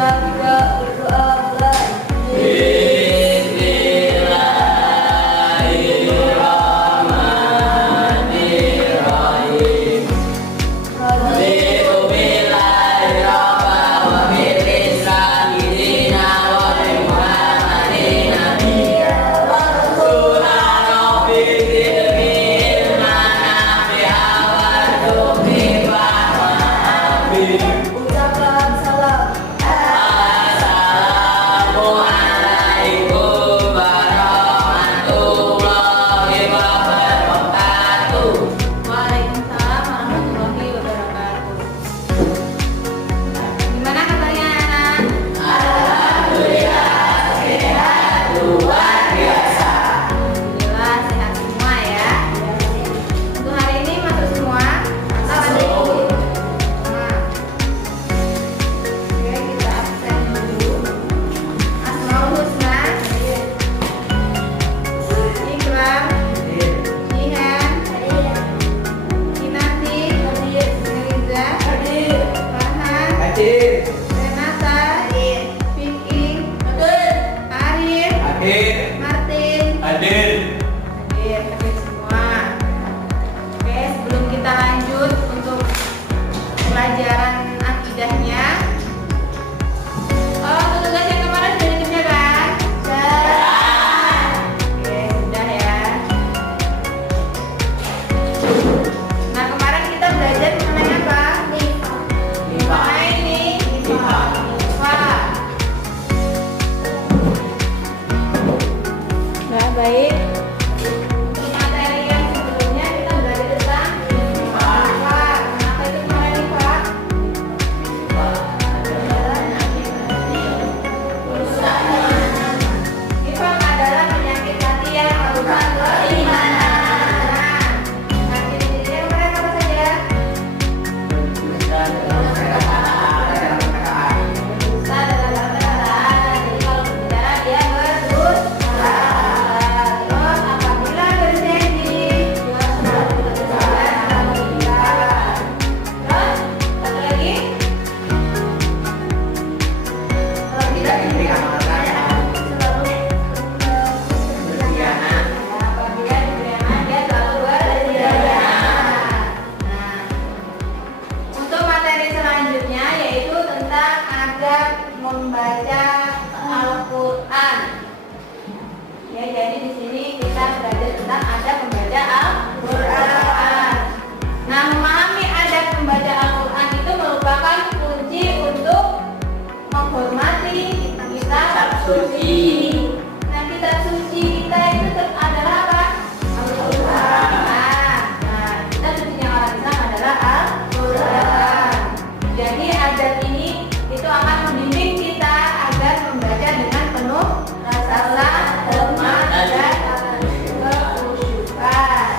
Yang ketiga berdoa mulai. Ucapkan salam. Waalaikumsalam warahmatullahi wabarakatuh. Gimana kabarnya anak? Alhamdulillah sehat semua ya. Untuk hari ini masuk semua? Atau ada yang belum? Nah, oke, kita absen dulu. Asmaul Husna, Ikram, Jihan, Kinanti, Neriza, Farhan, Renata, Vicky, Arif, Martin, hadir semua. Oke, sebelum kita lanjut untuk pelajaran akidahnya, untuk tugas yang kemarin sudah dikerjakan? Oke, sudah ya. Nah, kemarin kita belajar mengenai apa? Mengenai ini, Nifa. Nah, baik. Untuk materi yang sebelumnya kita belajar tentang Nifa. Kenapa itu kemarin Nifa? Nifaq adalah penyakit hati yang merusak keimanan. Nah, ciri-cirinya kemarin apa saja? Dosa dalam perkataan. Jadi kalau berbicara dia berdusta. Terus apabila berjanji dia sudah berbicara. Terus satu lagi. Kalau tidak apabila diberi amanah dia selalu berkhianat. Nah, untuk materi selanjutnya yaitu tentang adab membaca Al-Qur'an. Ya, jadi di sini kita belajar tentang adab membaca Al-Qur'an. Nah, memahami adab membaca Al-Qur'an itu merupakan kunci untuk menghormati kitab suci. Nah, kitab suci kita itu adalah apa? Al-Qur'an. Nah, kitab sucinya orang Islam adalah Al-Qur'an. Jadi adab ini itu akan membimbing kita agar membaca dengan penuh rasa hormat dan kekhusyukan.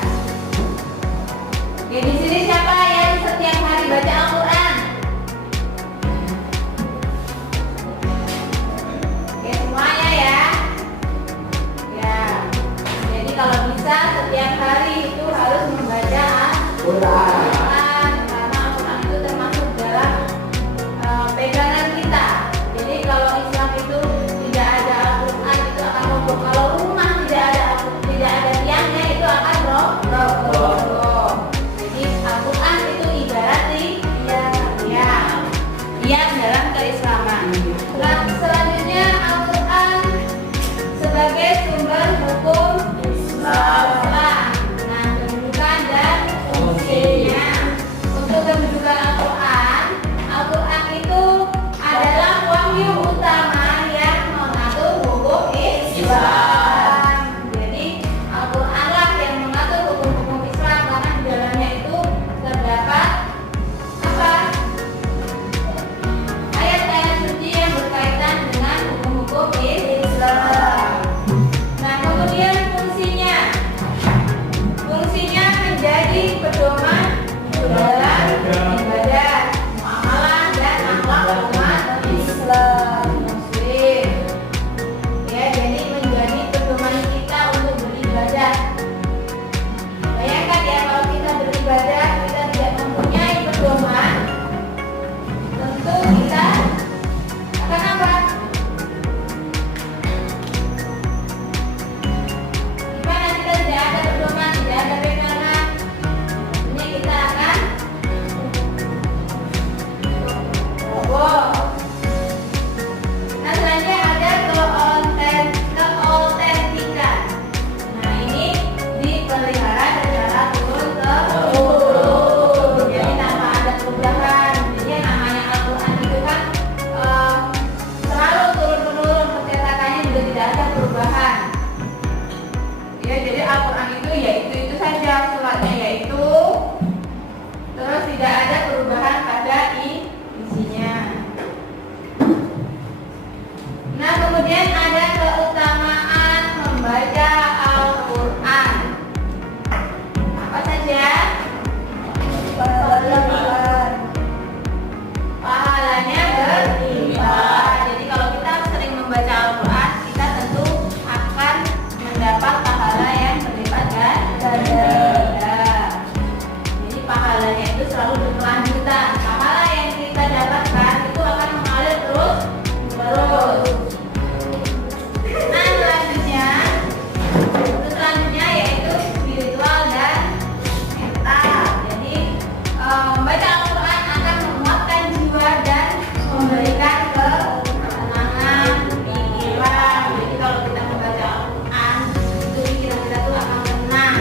Oke, di sini siapa yang setiap hari baca Al-Qur'an? Oke, semuanya ya. Al-Quran itu yaitu saja suratnya, yaitu terus tidak ada perubahan pada isinya. Nah, kemudian ada keutamaan membaca Al-Quran. Apa saja? Pahalanya berlimpah. Jadi kalau kita sering membaca Al-Quran, kita tentu akan mendapat pahala yang berlipat ganda. Jadi pahalanya itu selalu berkelanjutan. Pahala yang kita dapatkan itu akan mengalir terus. Nah, selanjutnya yaitu spiritual dan mental. Jadi membaca Al-Quran akan menguatkan jiwa dan memberikan ketenangan pikiran. Jadi kalau kita membaca Al-Quran, itu pikiran kita tuh akan tenang,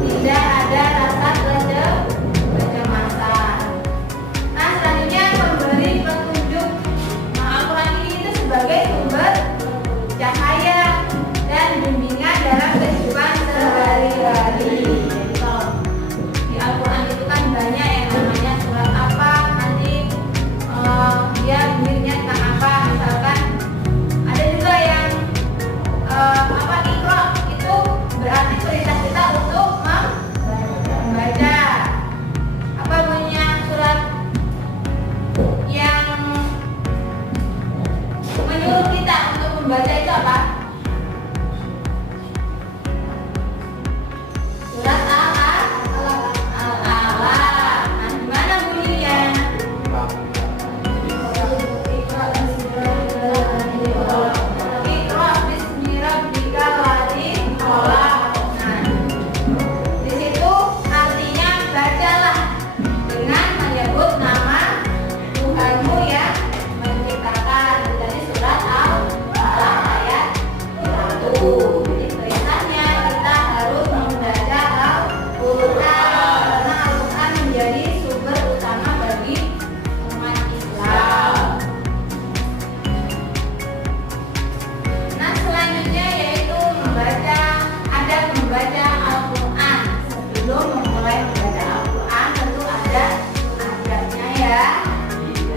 tidak ada rasa kecemasan. Nah, selanjutnya memberi petunjuk. Nah, Al-Quran ini itu sebagai sumber cahaya dan bimbingan dalam kehidupan sehari-hari. Jadi kalau di Al-Quran itu kan banyak yang namanya surat apa, nanti dia bunyinya tentang apa. Misalkan ada juga yang Iqra, itu berarti perintah kita untuk membaca. Apa bunyinya surat yang menyuruh kita untuk membaca itu apa? Surat Al-Alaq. Nah, gimana bunyinya? Iqra bismi rabbikal ladzi khalaq. Nah, di situ artinya bacalah dengan menyebut nama Tuhanmu yang menciptakan. Dari surat Al-Alaq ayat 1. Jadi perintahnya kita harus membaca Al-Quran karena Al-Quran menjadi sumber utama bagi umat Islam. Nah, selanjutnya yaitu adab membaca Al-Quran. Sebelum memulai membaca Al-Quran tentu ada adabnya ya.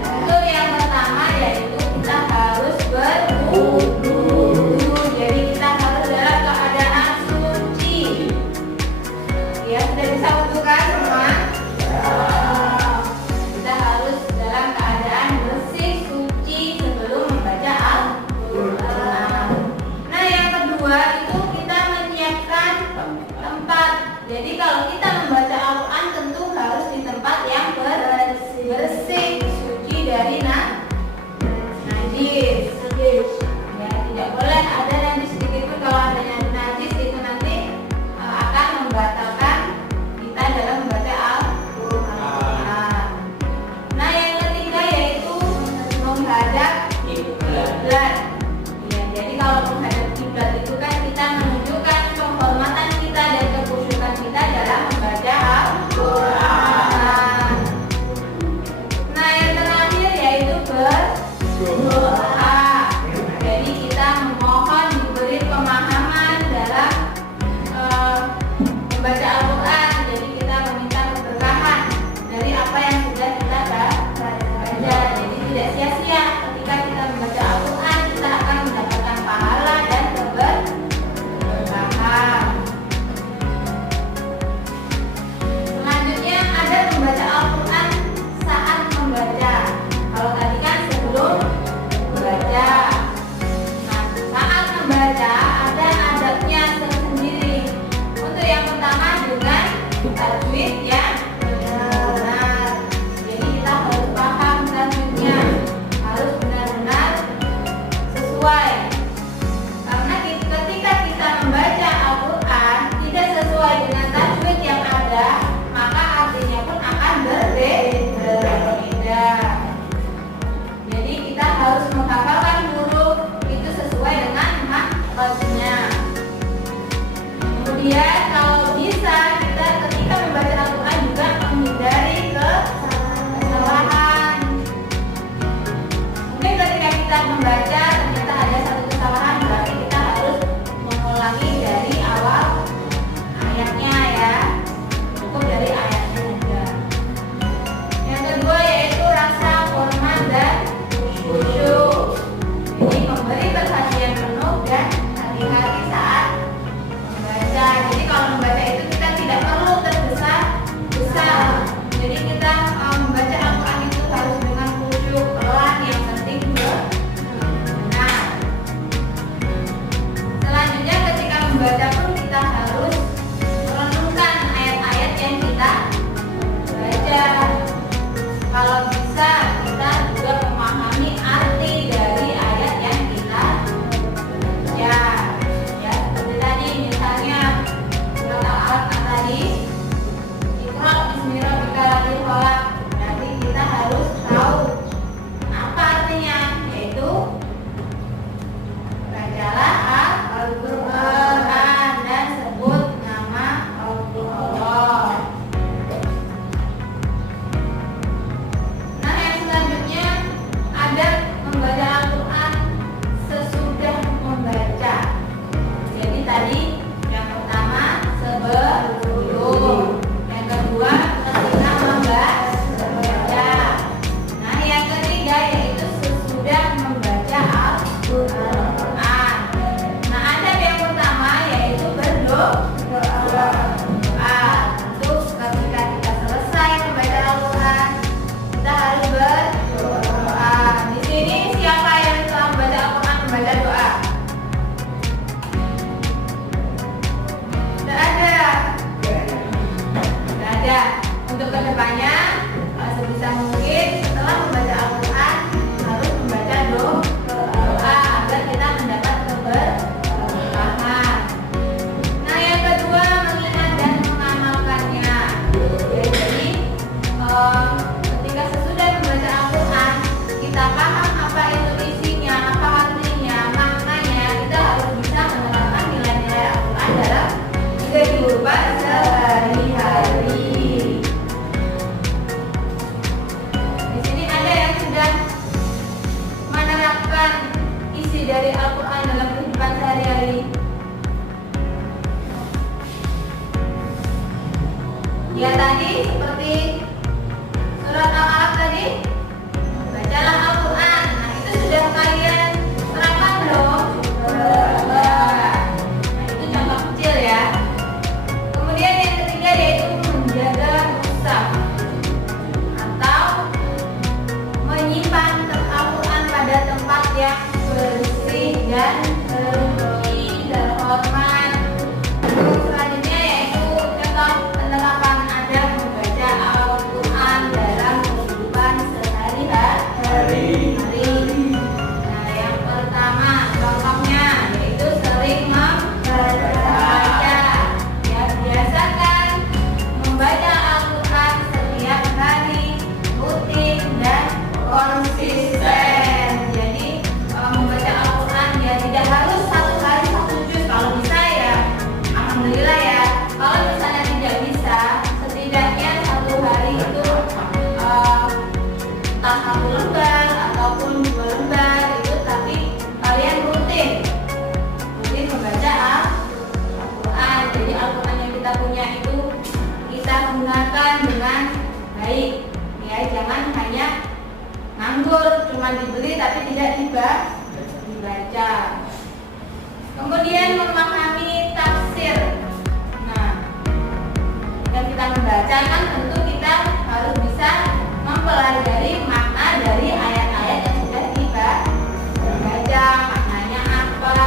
Itu yang pertama yaitu kita harus berwudu. Jadi kita harus dalam keadaan suci. Ya, sudah bisa wudu kan semua? Kita harus dalam keadaan bersih, suci sebelum membaca Al-Quran. Nah, yang kedua itu kita menyiapkan tempat. Jadi kalau kita membaca Al-Quran tentu harus di tempat yang bersih, suci dari najis. Ya, tidak boleh ada najis sedikit pun. Kalau adanya najis itu nanti akan membatalkan kita dalam membaca Al-Quran. Nah, yang ketiga yaitu menghadap kiblat. Ya, jadi kalau menghadap kiblat itu kan kita menunjukkan penghormatan kita dan kekhusyukan kita dalam membaca Al-Quran. Nah, yang terakhir yaitu berdoa. Jadi kita memohon diberi pemahaman dalam membaca Al-Quran. Jadi kita meminta keberkahan dari apa yang sudah kita baca. Jadi tidak sia-sia ketika kita membaca Al-Quran, kita akan mendapatkan pahala dan keberkahan. Selanjutnya ada membaca Al-Quran saat membaca. Kalau tadi kan sebelum membaca. Nah, saat membaca ada adabnya tersendiri. Untuk yang pertama dengan tajwid yang benar. Jadi kita harus paham tajwidnya, harus benar-benar sesuai. Karena ketika kita membaca Al-Quran tidak sesuai dengan tajwid yang ada, maka artinya pun akan berbeda. Jadi kita harus menghafalkan huruf itu sesuai dengan maksudnya. Kemudian kalau bisa kita ketika membaca Al-Quran juga menghindari kesalahan. Mungkin ketika kita membaca ternyata ada satu kesalahan, berarti kita harus mengulangi dari awal dari Al-Quran dalam kehidupan sehari-hari? Ya tadi seperti surat Al-Alaq tadi, bacalah Al-Quran. Nah itu sudah kalian terapkan belum? Nah itu contoh kecil ya. Kemudian yang ketiga yaitu menjaga mushaf atau menyimpan Al-Quran pada tempat yang bersih dan bersih terhormat. Selanjutnya yaitu contoh penerapan adab membaca Al-Quran dalam kehidupan sehari-hari. Nah yang pertama contohnya yaitu sering membaca. Ya biasakan membaca Al-Quran setiap hari, rutin dan konsisten. Jadi membaca Al-Quran ya tidak harus satu hari satu juz. Kalau bisa ya alhamdulillah ya. Kalau misalnya tidak bisa, setidaknya satu hari itu entah satu lembar ataupun 2 lembar itu, tapi kalian rutin membaca Al-Quran. Jadi Al-Quran yang kita punya itu kita gunakan dengan baik ya, jangan hanya nganggur, cuma dibeli tapi tidak dibaca. Kemudian memahami tafsir. Nah, yang kita membaca kan tentu kita harus bisa mempelajari makna dari ayat-ayat yang sudah dibaca, maknanya apa.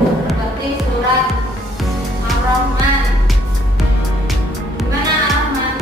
Seperti surat Ar-Rahman. Gimana Ar-Rahman?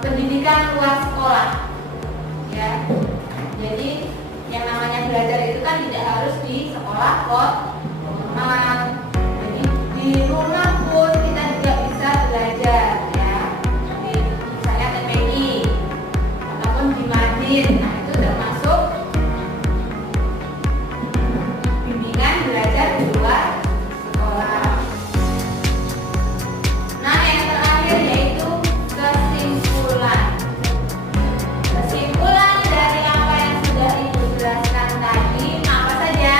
pendidikan luar sekolah ya. Jadi yang namanya belajar itu kan tidak harus di sekolah kok. Jadi di rumah pun kita juga bisa belajar ya. Di misalnya TPI ataupun di Madin. Nah, itu termasuk bimbingan belajar di luar sekolah. Nah, yang terakhir yaitu kesimpulan. Kesimpulan dari apa yang sudah Ibu jelaskan tadi apa saja?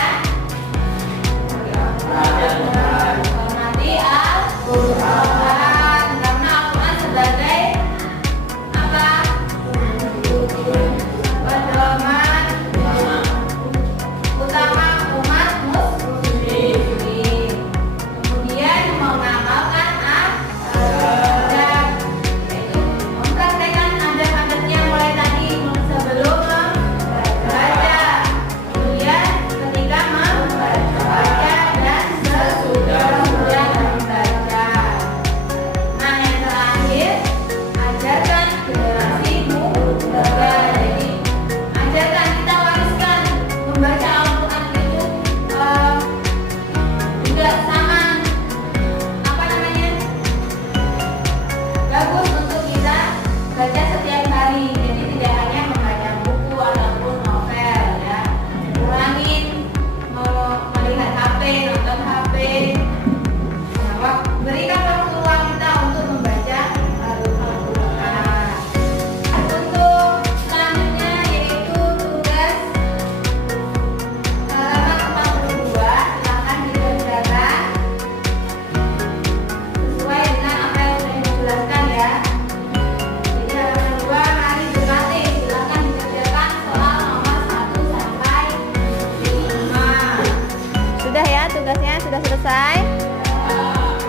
sudah selesai?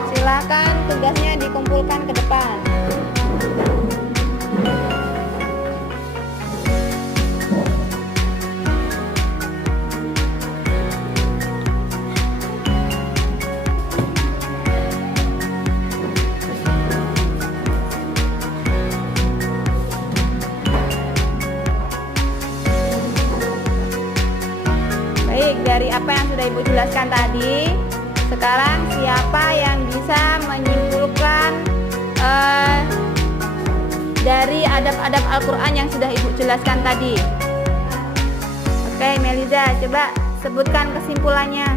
Silakan tugasnya dikumpulkan ke depan. Baik, dari apa yang sudah Ibu jelaskan tadi, sekarang siapa yang bisa menyimpulkan dari adab-adab Al-Quran yang sudah Ibu jelaskan tadi? Oke, Meliza, coba sebutkan kesimpulannya.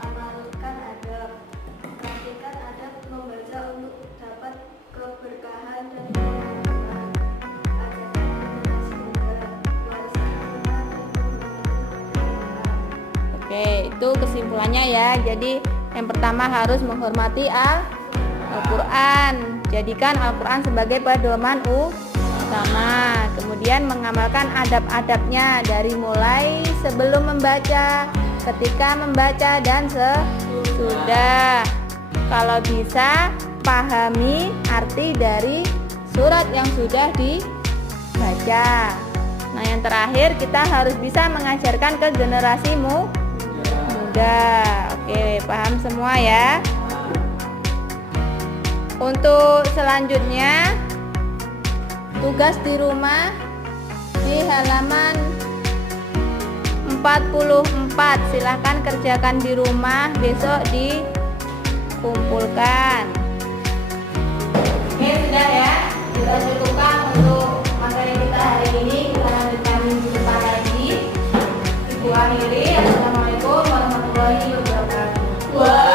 Amalkan adab, praktikkan adab membaca untuk dapat keberkahan dan keberkahan. Ajarkan generasi muda, wariskan Quran dan keberkahan. Oke, itu kesimpulannya ya. Jadi yang pertama harus menghormati Al-Quran. Jadikan Al-Quran sebagai pedoman utama. Kemudian mengamalkan adab-adabnya dari mulai sebelum membaca, ketika membaca, dan sesudah. Kalau bisa, pahami arti dari surat yang sudah dibaca. Nah, yang terakhir kita harus bisa mengajarkan ke generasi muda. Oke, paham semua ya? Untuk selanjutnya, tugas di rumah di halaman 44. Silahkan kerjakan di rumah, besok dikumpulkan. Oke, sudah ya? Kita cukupkan untuk materi kita hari ini. Kita lanjutkan minggu depan lagi. Ibu akhiri. Assalamualaikum warahmatullahi wabarakatuh.